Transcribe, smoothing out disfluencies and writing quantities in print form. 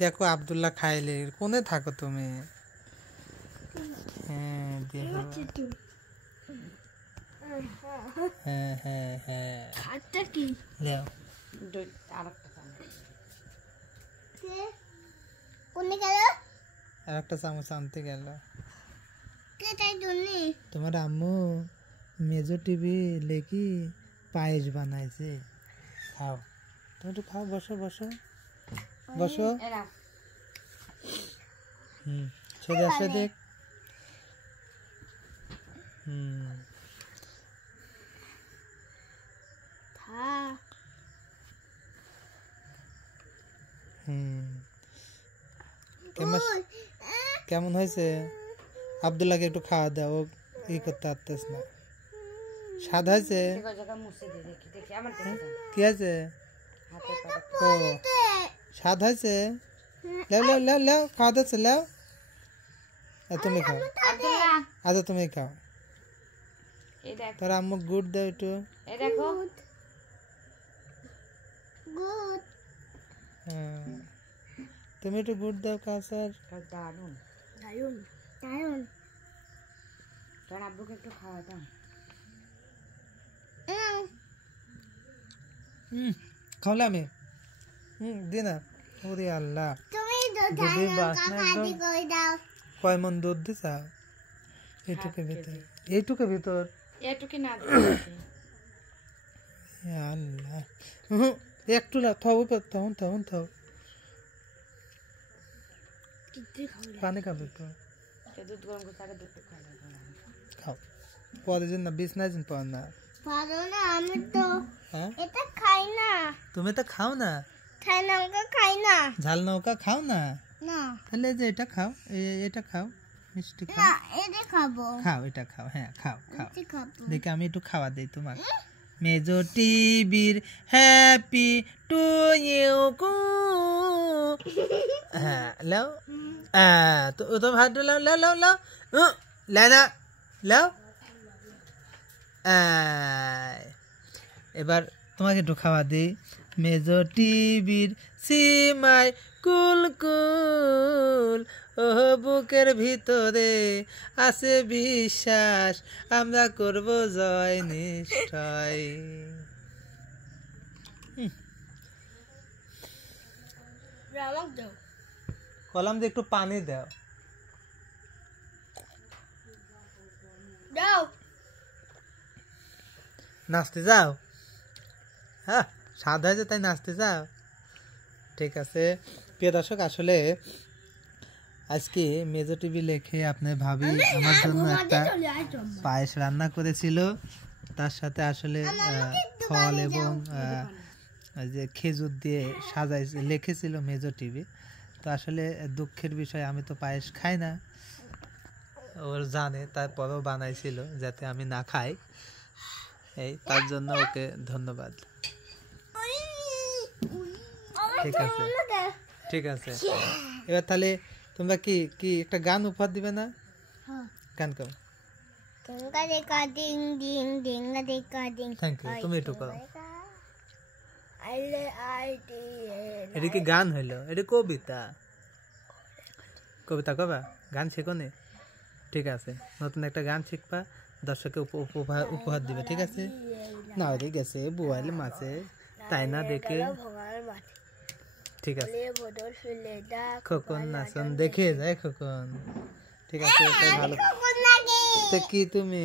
দেখো আব্দুল্লাহ খাইলে কোনে থাকো তুমি? হ্যাঁ দেখো, হ্যাঁ হ্যাঁ হ্যাঁ লেও আর একটা চামচ আনতে গেল। তোমার আম্মু মেজো টিভি লেখি পায়েস বানাইছে, খাও তুমি একটু খাও, বসো বসো বসো। ছেড়ে আসলে দেখ। কেমন হয়েছে? আব্দুল্লাহকে একটু খাওয়া দাও, ও ই করতে পারতেছ না। স্বাদ হয়েছে? কি আছে? ও স্বাদ হয়েছে? লেও লেও লেও লেও, খাওয়া যাচ্ছে, লেও। তুমি খাও, আচ্ছা তুমি খাও। তোর আম্মু গুড় দাও একটু। তুমি একটু গুড় দাও কাউসার। আব্বুকে একটু খাওয়া দাও। খাওলা আমি দি না। ওরে আল্লাহ, দুধের বাসনা একদম। কয় মন দুধ দিছা? এইটুকের ভিতর, এইটুকের ভিতর আল্লাহ। একটু না, থাও তখন তখন থাও, পানি খাবে তো খাও। পরে যেন না বিছনায় যেন পর না। আমি তো এটা খাই না। তুমি তো খাও না, খাই না, ওকে খাই না। ঝাল নৌকা খাও না? না, তাহলে যে এটা খাও, এটা খাও, মিষ্টি না খাও। এটা খাবো। খাও এটা খাও, হ্যাঁ খাও খাও। এটা খাবো। দেখে আমি একটু খাওয়া দেই তোমার। মেজো টিভির হ্যাপি টু ইউ কু। হ্যাঁ লাও, তো তো ভাত লাও লাও লাও লাও লে না লাও। এবার তোমাকে একটু খাওয়া দিই। মেজো টিভির সীমায় কুল কুল, ও বুকের ভিতরে আছে বিশ্বাস, আমরা করব জয় নিশ্চয়। কলাম দিয়ে একটু পানি দাও। নাচতে যাও? হ্যাঁ স্বাদ হয়েছে তাই নাচতে যাও? ঠিক আছে প্রিয় দর্শক, আসলে আজকে মেজো টিভি লেখে আপনার ভাবি আমার জন্য একটা পায়েস রান্না করেছিল, তার সাথে আসলে ফল এবং যে খেজুর দিয়ে সাজাইছে লিখেছিল মেজো টিভি। তো আসলে দুঃখের বিষয়, আমি তো পায়েস খাই না, ওর জানে, তারপরেও বানাইছিল যাতে আমি না খাই, এই তার জন্য ওকে ধন্যবাদ। ঠিক আছে ঠিক আছে, এবার তাহলে তোমরা কি কি একটা গান উপহার দিবে না? গান করো। থ্যাংক ইউ, তুমি একটু করো। এটা কি গান হইলো? এটা কবিতা, কবিতা কবা, গান শেখো নি? ঠিক আছে, নতুন একটা গান শিখবা, দর্শককে উপহার দিবে, ঠিক আছে? না হয়ে গেছে বুয়াইলে মাছে, তাই না দেখে, ঠিক আছে? খোকন নাচন দেখে যায় খোকন, ঠিক আছে? ভালো তো কি তুমি